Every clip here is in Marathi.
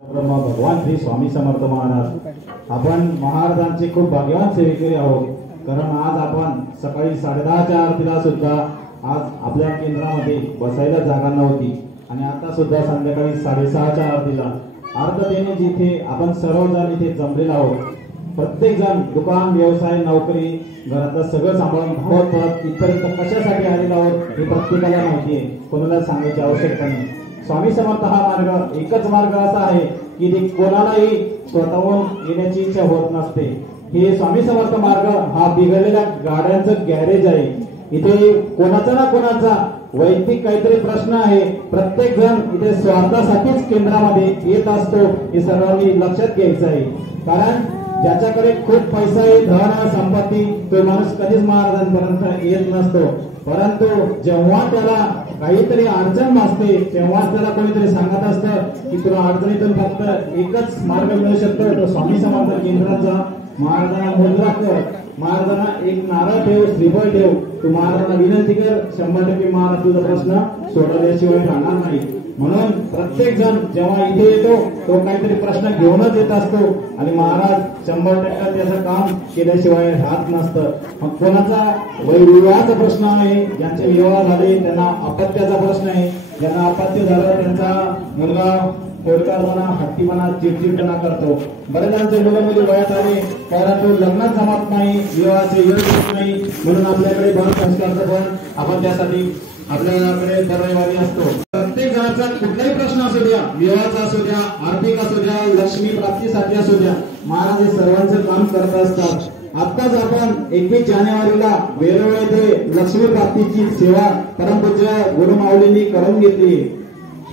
ब्रह्मा भगवान श्री स्वामी समर्थ महाराज आपण महाराजांचे खूप भाग्यवान सेवेकरी आहोत। कारण आज आपण सकाळी 10:30च्या आरतीला सुद्धा आज आपल्या केंद्रामध्ये बसायला जागा नव्हती आणि आता सुद्धा संध्याकाळी 6:30च्या आरतीला आरतीने जिथे आपण सर्वजण इथे जमलेलो आहोत। प्रत्येक जण दुकान व्यवसाय नोकरी घरातलं सगळं सांभाळून धावत परत इथपर्यंत कशासाठी आलेलो आहोत हे प्रत्येकाला माहिती आहे, कोणाला सांगायची आवश्यकता नाही। स्वामी समर्थ हा मार्ग एकच मार्ग असा आहे की ते कोणालाही स्वतःहून येण्याची इच्छा होत नसते। हे स्वामी समर्थ मार्ग हा बिघडलेल्या गाड्यांचं गॅरेज आहे। इथे कोणाचा ना कोणाचा वैयक्तिक काहीतरी प्रश्न आहे। प्रत्येक जण इथे स्वार्थासाठीच केंद्रामध्ये येत असतो हे सर्वांनी लक्षात घ्यायचं आहे। कारण ज्याच्याकडे खूप पैसा आहे, धन संपत्ती, तो माणूस कधीच महाराजांपर्यंत येत नसतो। परंतु जेव्हा त्याला काहीतरी अडचण असते तेव्हा त्याला कोणीतरी सांगत असतं की तुला अडचणीतून फक्त एकच मार्ग मिळू शकतो, तो स्वामी समर्थ केंद्राचा। महाराजांना मुद्रा कर, महाराजांना एक नारळ ठेव, श्रीफळ ठेव, तू महाराजांना विनंती कर, 100% महाराज तुझा प्रश्न सोडवल्याशिवाय राहणार नाही। म्हणून प्रत्येक जण जेव्हा इथे येतो तो काहीतरी प्रश्न घेऊनच येत असतो आणि महाराज 100% त्याचं काम केल्याशिवाय राहत नसतं। मग कोणाचा विवाहाचा प्रश्न आहे, ज्यांचे विवाह झाले त्यांना अपत्याचा प्रश्न आहे, ज्यांना अपत्य झालं त्यांचा मुलगा कोडकारपणा, हट्टीपणा, चिडचिडपणा करतो। बरेचजणांचे मुलं मुली वयात आले परंतु लग्नात जमत नाही, विवाहाचे योग येत नाही, म्हणून आपल्याकडे भर संस्कारचं पण आपण त्यासाठी आपल्याकडे दर रविवारी असतो। प्रत्येक जणाचा कुठलाही प्रश्न असू द्या, विवाहाचा असू द्या, आर्थिक असू द्या, लक्ष्मी प्राप्तीसाठी असू द्या, महाराज हे सर्वांचं काम करत असतात। आताच आपण 21 जानेवारीला वेरूळ येथे लक्ष्मी प्राप्तीची सेवा परमपूज्य गुरुमाऊलींनी करून घेतली।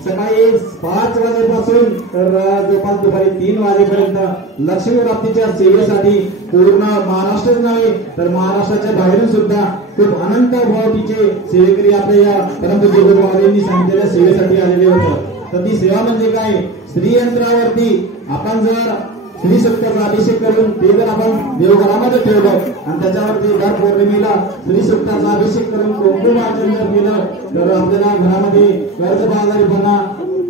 सकाळी 5 वाजेपासून तर जवळपास दुपारी 3 वाजेपर्यंत लक्ष्मी प्राप्तीच्या सेवेसाठी पूर्ण महाराष्ट्रच नव्हे तर महाराष्ट्राच्या बाहेरून सुद्धा खूप अनंत भावतीचे सेवेकरी आपल्या या परमपूज्य गुरुमाऊलींनी सांगितलेल्या सेवेसाठी आलेले होते। तर ती सेवा म्हणजे काय, श्रीयंत्रावरती आपण जर श्री सूक्ताचा अभिषेक करून ते जर आपण देवघरामध्ये ठेवलं आणि त्याच्यावरती दर पौर्णिमेला श्री सूक्ताचा अभिषेक करून कुंकुमार्चन जर केलं तर आपल्याला घरामध्ये कर्जबाजारीपणा,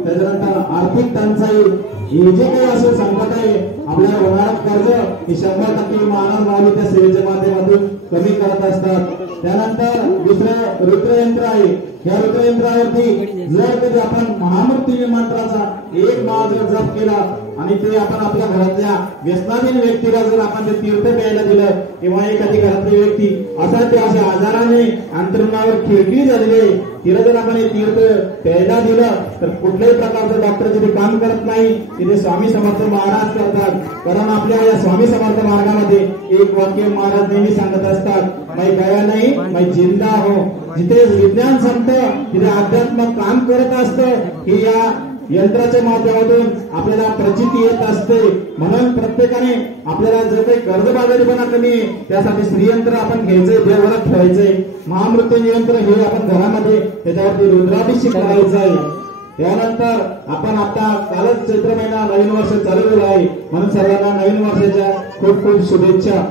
त्याच्यानंतर आर्थिक टंचाई, हे जे काही असं संकट आहे आपल्याला होणारं कर्ज हे 100% महाराज माऊली त्या सेवेच्या माध्यमातून कमी करत असतात। त्यानंतर दुसरं रुद्रयंत्र आहे। या रुद्रयंत्रावरती जर कधी आपण महामृत्युंजय मंत्राचा एक माळ जर जप केला आणि ते आपण आपल्या घरातल्या व्यसनाधीन व्यक्तीला जर आपण ते तीर्थ प्यायला दिलं किंवा एखादी घरातली व्यक्ती अशा आजाराने अंतरुणावर खिळखिळी झालेली आहे, तिला जर आपण हे तीर्थ प्यायला दिलं तर कुठल्याही प्रकारचं डॉक्टर जिथे काम करत नाही तिथे स्वामी समर्थ महाराज करतात। कारण आपल्या या स्वामी समर्थ मार्गामध्ये एक वाक्य महाराज नेहमी सांगत असतात, मैं गया नहीं मैं जिंदा हूं। जिथे विज्ञान संपतं तिथे अध्यात्म काम करत असतं, ही या यंत्राच्या माध्यमातून आपल्याला प्रचिती येत असते। म्हणून प्रत्येकाने आपल्याला जर काही कर्जबाजारीपणा कमी आहे त्यासाठी श्रीयंत्र आपण घ्यायचंय, देवघरात ठेवायचंय। महामृत्युंजय यंत्र हे आपण घरामध्ये त्याच्यावरती रुद्राभिषेक करायचा आहे। त्यानंतर आपण आता कालच चैत्र महिना नवीन वर्ष चालू झाला आहे, म्हणून सर्वांना नवीन वर्षाच्या खूप खूप शुभेच्छा।